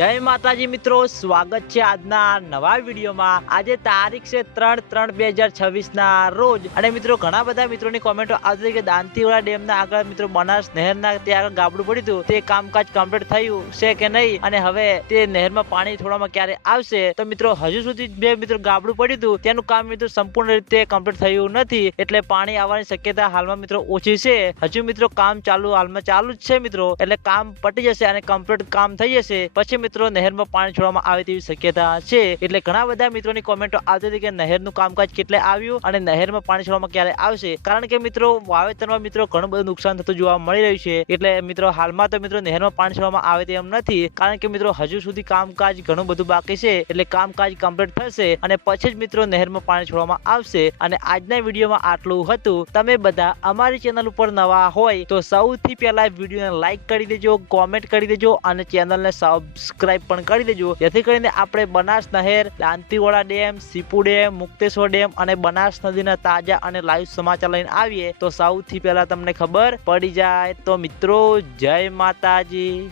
જય માતાજી મિત્રો, સ્વાગત છે આજના નવા વિડીયોમાં। આજે તારીખ છે 3/3/2026 ના રોજ અને મિત્રો ઘણા બધા મિત્રોની કોમેન્ટો આવતી કે દાંતીવાડા ડેમના આગળ મિત્રો બનાસ નહેરના ત્યાં આગળ ગાબડું પડ્યું હતું, તે કામકાજ કમ્પ્લીટ થયું છે કે નહીં અને હવે તે નહેરમાં પાણી છોડવામાં ક્યારે આવશે। તો મિત્રો હજુ સુધી બે મિત્રો ગાબડું પડ્યું હતું તેનું કામ મિત્રો સંપૂર્ણ રીતે કમ્પ્લીટ થયું નથી, એટલે પાણી આવવાની શક્યતા હાલમાં મિત્રો ઓછી છે। હજુ મિત્રો કામ હાલમાં ચાલુ જ છે મિત્રો, એટલે કામ પતી જશે અને કમ્પ્લીટ કામ થઈ જશે પછી મિત્રો નહેરમાં પાણી છોડવામાં આવે તેવી શક્યતા છે। એટલે ઘણા બધા મિત્રોની કોમેન્ટો આવતી હતી કે નહેરનું કામકાજ કેટલે આવ્યું અને નહેરમાં પાણી છોડવામાં ક્યારે આવશે, કારણ કે મિત્રો વાવેતરમાં મિત્રો ઘણું બધું નુકસાન થતું જોવા મળી રહ્યું છે। એટલે મિત્રો હાલમાં તો મિત્રો નહેરમાં પાણી છોડવામાં આવે તેમ નથી, કારણ કે મિત્રો હજુ સુધી કામકાજ ઘણું બધું બાકી છે, એટલે કામકાજ કમ્પ્લીટ થશે અને પછી જ મિત્રો નહેરમાં પાણી છોડવામાં આવશે। અને આજના વિડીયોમાં આટલું હતું। તમે બધા અમારી ચેનલ ઉપર નવા હોય તો સૌથી પહેલા વિડીયોને લાઈક કરી દેજો, કોમેન્ટ કરી દેજો અને ચેનલને સબસ્ક્રાઇબ પણ કરી દેજો, જેથી કરીને આપણે બનાસ નહેર, Dantiwada dam, Sipu dam, Mukteshwar dam અને બનાસ નદીના તાજા અને લાઈવ સમાચાર લઈને આવીએ તો સૌથી પહેલા તમને ખબર પડી જાય। તો મિત્રો જય માતાજી।